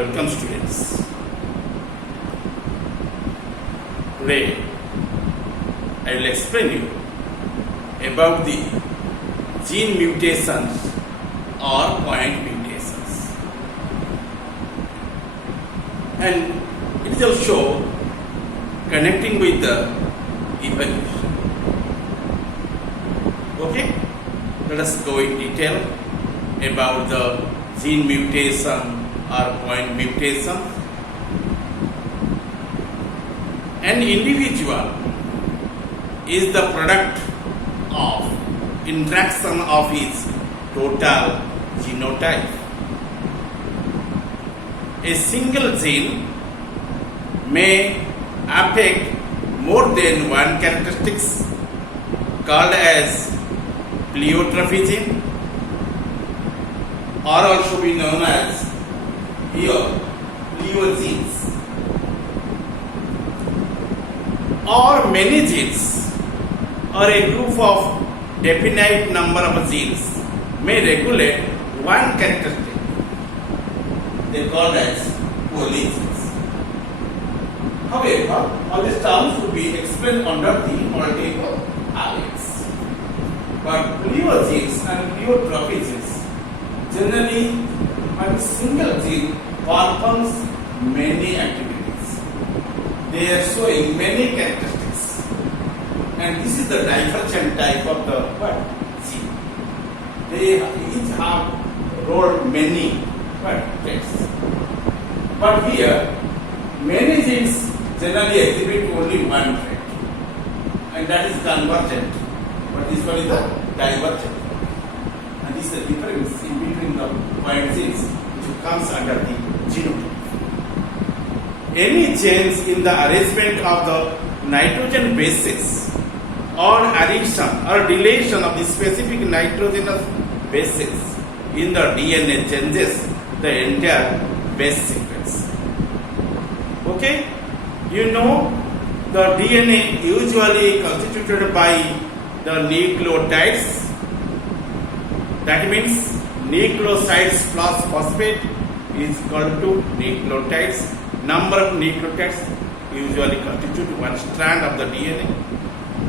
Welcome students. Today I will explain you about the gene mutations or point mutations, and it will show connecting with the evolution. Okay, let us go in detail about the gene mutation or point mutation. An individual is the product of interaction of his total genotype. A single gene may affect more than one characteristics called as pleiotropy gene, or also be known as pleogenes. Or many genes or a group of definite number of genes may regulate one characteristic. They are called as polygenes. However, all these terms will be explained under the multiple alleles. But pleogenes and pleiotropy genes generally, one single gene performs many activities. They are showing many characteristics, and this is the divergent type of the gene. They each have rolled many traits. But here, many genes generally exhibit only one trait, and that is convergent. But this one is the divergent. And this is the difference in between the point genes which comes under the genotype. Any change in the arrangement of the nitrogen bases or addition or deletion of the specific nitrogenous bases in the DNA changes the entire base sequence. Okay? You know the DNA usually constituted by the nucleotides. That means nucleosides plus phosphate is equal to nucleotides. Number of nucleotides usually constitute one strand of the DNA.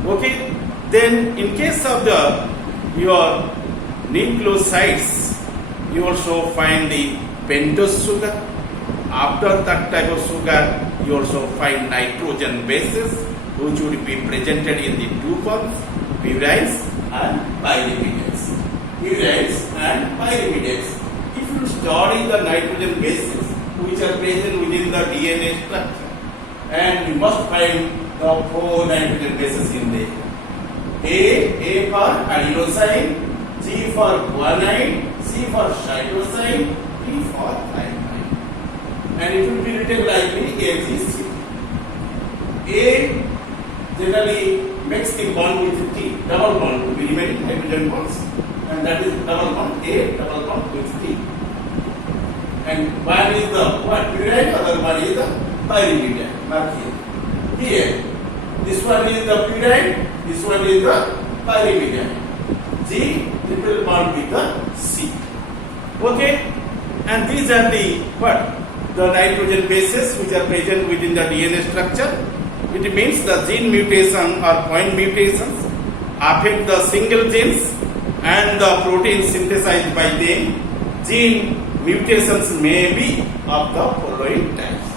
Okay, then in case of your nucleosides, you also find the pentose sugar. After that type of sugar, you also find nitrogen bases, which would be presented in the two forms, purines and pyrimidates. Purines and pyrimidates. If you study the nitrogen bases which are present within the DNA structure, and you must find the four nitrogen bases in there. A for adenosine, G for guanine, C for cytosine, T for thymine. And it will be written like AGC. A generally makes the bond with T, double bond to be remaining hydrogen bonds, and that is double bond A, double bond with T. And one is the purine, other one is the pyrimidine. Mark here. This one is the purine, this one is the pyrimidine. G triple bond with the C. Okay? And these are the nitrogen bases which are present within the DNA structure. It means the gene mutation or point mutations affect the single genes and the proteins synthesized by them. Gene mutations may be of the following types.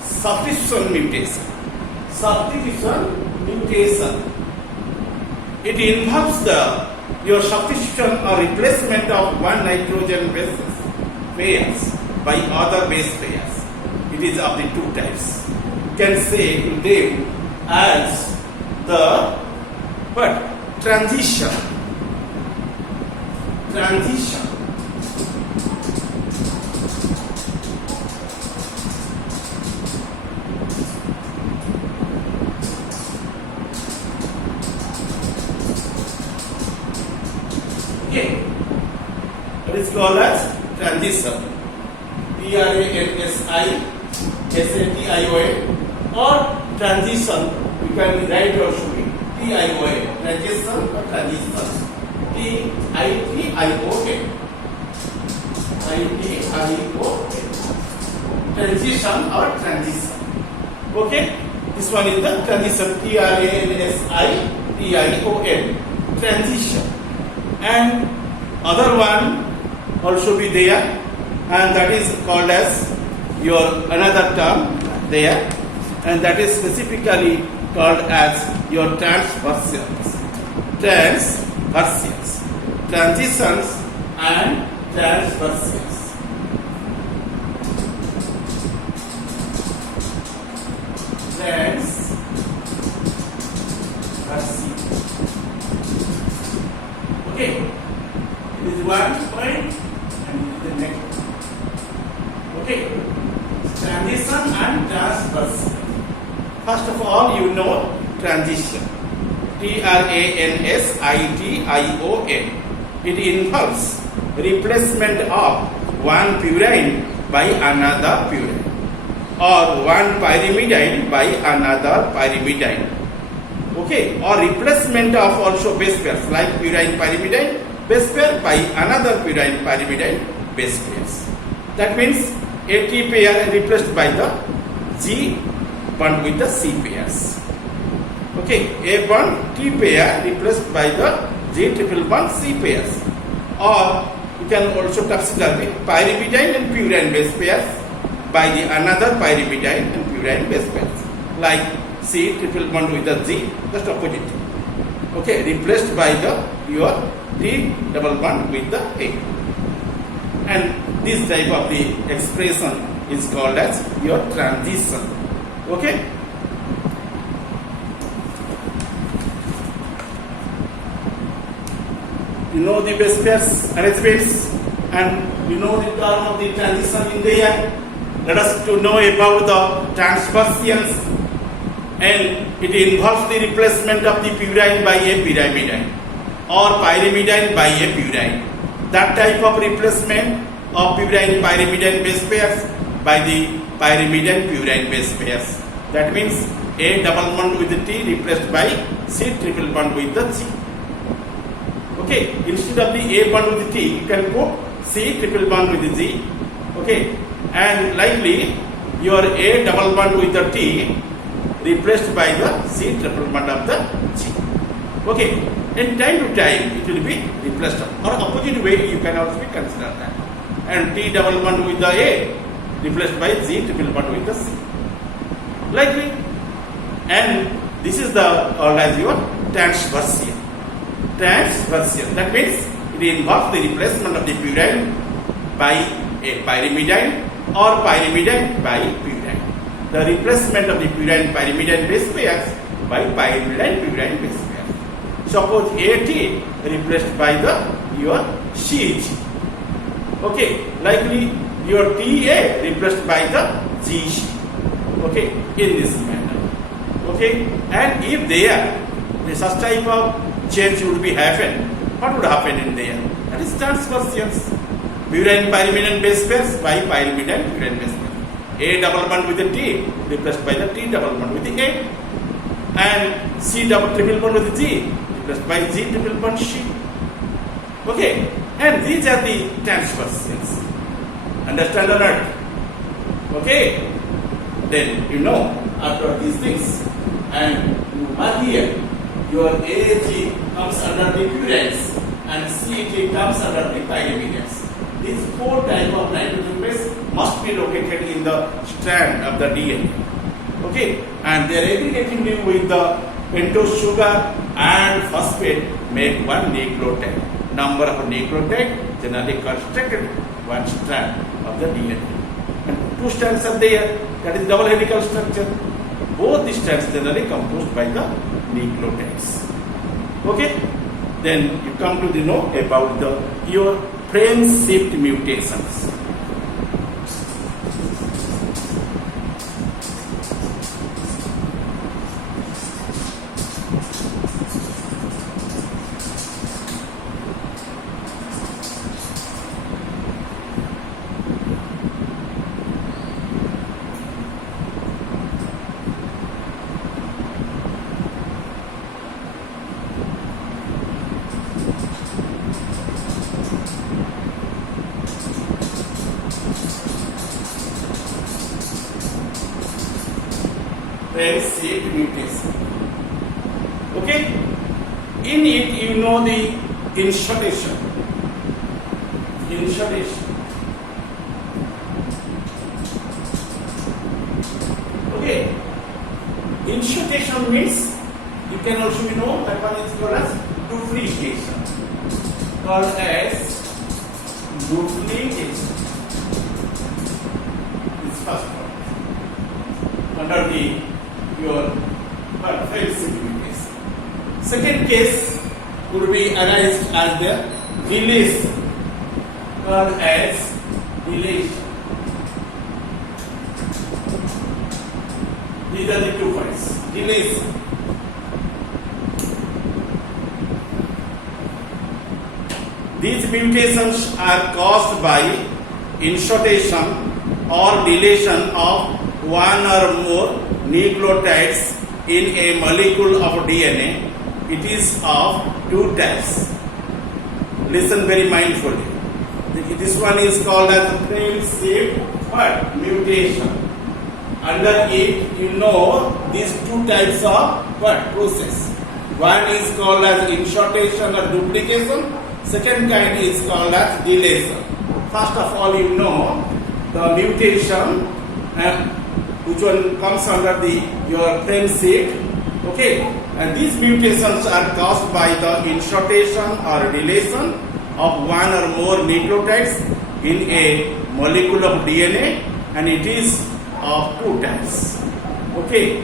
Substitution mutation. Substitution mutation. It involves your substitution or replacement of one nitrogen bases pairs by other base pairs. It is of the two types. You can say to them as the transition. Transition. Okay. It is called as transition. TRANSITION or transition. We can write also TION. Transition or transition. TITION. ITION. transition or transition. Okay, this one is the transition, transition, transition, and other one also be there, and that is called as your another term there, and that is specifically called as your transversions, transitions and transversions. Okay, this is one point and the next. Okay, transition and transversion. First of all, you know transition. transition. It involves replacement of one purine by another purine, or one pyrimidine by another pyrimidine. Okay, or replacement of also base pairs like purine pyrimidine base pair by another purine pyrimidine base pairs. That means a T pair replaced by the G bond with the C pairs. Okay, A bond T pair replaced by the G triple bond C pairs, or you can also substitute pyrimidine and purine base pairs by the another pyrimidine and purine base pairs like C triple bond with the G, just opposite. Okay, replaced by the your T double bond with the A, and this type of the expression is called as your transition. Okay. You know the base pairs arrangements, and you know the term of the transition in there. Let us to know about the transversions, and it involves the replacement of the purine by a pyrimidine or pyrimidine by a purine. That type of replacement of purine pyrimidine base pairs by the pyrimidine purine base pairs. That means A double bond with the T replaced by C triple bond with the G. Okay, instead of the A bond with the T, you can put C triple bond with the G. Okay, and likely your A double bond with the T replaced by the C triple bond of the G. Okay, in time to time it will be replaced, or opposite way you can also consider that. And T double bond with the A replaced by G triple bond with the C. Likely, and this is the called as your transversion. That means it involves the replacement of the purine by a pyrimidine or pyrimidine by purine. The replacement of the purine pyrimidine base pairs by pyrimidine purine base pairs. Suppose AT replaced by the your CG. Okay, likely your TA replaced by the GC. Okay, in this manner. Okay, and if there such type of change would be happen, what would happen in there? That is transversions. Purine pyrimidine base pairs by pyrimidine purine base pairs. A double bond with the T replaced by the T double bond with the A, and C double triple bond with the G replaced by G triple bond C. Okay, and these are the transversions. Understand or not? Okay, then you know after these things, and you are here. Your AG comes under the purines and CT comes under the pyrimidines. These four types of nitrogen base must be located in the strand of the DNA. Okay, and they are aggregating with the pentose sugar and phosphate make one nucleotide. Number of nucleotide generally constructed one strand of the DNA. And two strands are there, that is double helical structure. Both the strands generally composed by the nucleotides. Okay, then you come to know about your frame shift mutations. frame-shift mutation. Okay? In it, you know the insertion. Okay? Insertion means you can also know that one is called as duplication. Called as duplication. This first one. Under the your frame-shift mutation. Second case would be arise as the deletion. Called as deletion. These are the 2 points. Deletion. These mutations are caused by insertion or deletion of one or more nucleotides in a molecule of DNA. It is of 2 types. Listen very mindfully. This one is called as frame-shift mutation. Under it, you know these 2 types of process. One is called as insertion or duplication. Second kind is called as deletion. First of all, you know the mutation, which one comes under your frame-shift. Okay, and these mutations are caused by the insertion or deletion of one or more nucleotides in a molecule of DNA, and it is of 2 types. Okay,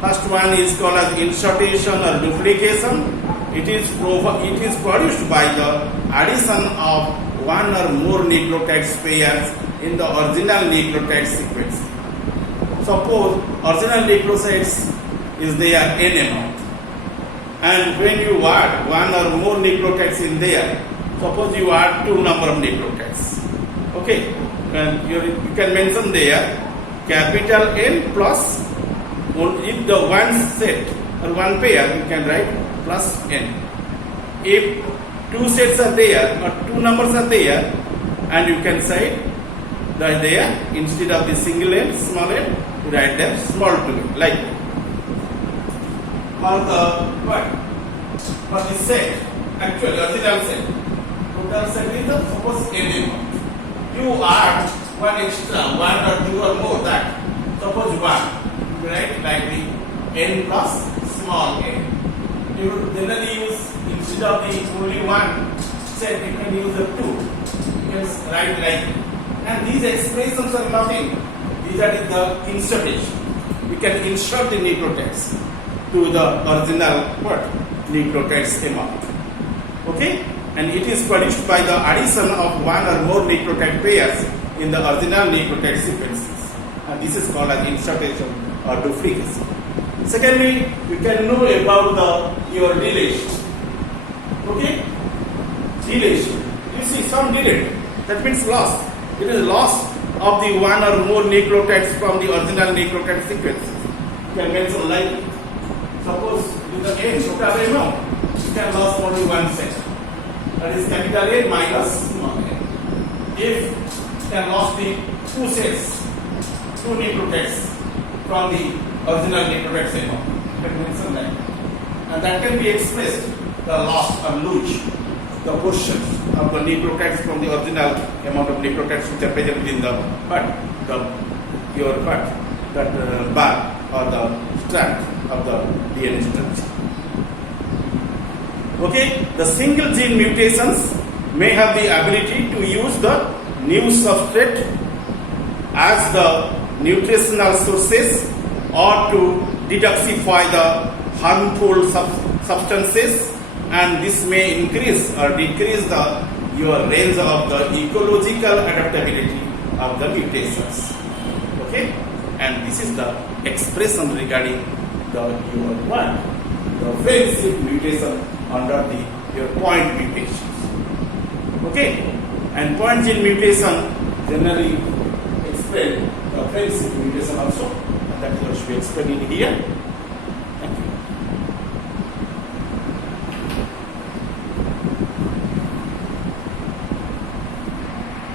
first one is called as insertion or duplication. It is produced by the addition of one or more nucleotide pairs in the original nucleotide sequence. Suppose original nucleotides is there n amount, and when you add one or more nucleotides in there, suppose you add 2 number of nucleotides. Okay, and you can mention there capital N plus, if the one set or one pair, you can write plus N. If 2 sets are there or 2 numbers are there, and you can say that there, instead of the single n, small n, you write them small together, like that. For the for the set, actually original set, total set is the suppose n amount. You add one extra, 1 or 2 or more, that suppose 1, you write like the n plus small n. You generally use, instead of the only 1 set, you can use the 2. You can write like, and these expressions are nothing. These are the insertion. We can insert the nucleotides to the original nucleotides amount. Okay, and it is produced by the addition of one or more nucleotide pairs in the original nucleotide sequences, and this is called as insertion or duplication. Secondly, you can know about your deletion. Okay, deletion. You see some delete, that means loss. It is loss of the one or more nucleotides from the original nucleotide sequences. You can mention like, suppose with the n total amount, you can lose only 1 set. That is capital A minus small n. If you can lose the 2 sets, 2 nucleotides from the original nucleotides amount, you can mention that. And that can be expressed, the loss or lose the portion of the nucleotides from the original amount of nucleotides which are present within the bar or the strand of the DNA structure. Okay, the single gene mutations may have the ability to use the new substrate as the nutritional sources or to detoxify the harmful substances, and this may increase or decrease your range of the ecological adaptability of the mutations. Okay, and this is the expression regarding the frame-shift mutation under your point mutations. Okay, and point gene mutation generally explain the frame-shift mutation also, and that is what we explain in here.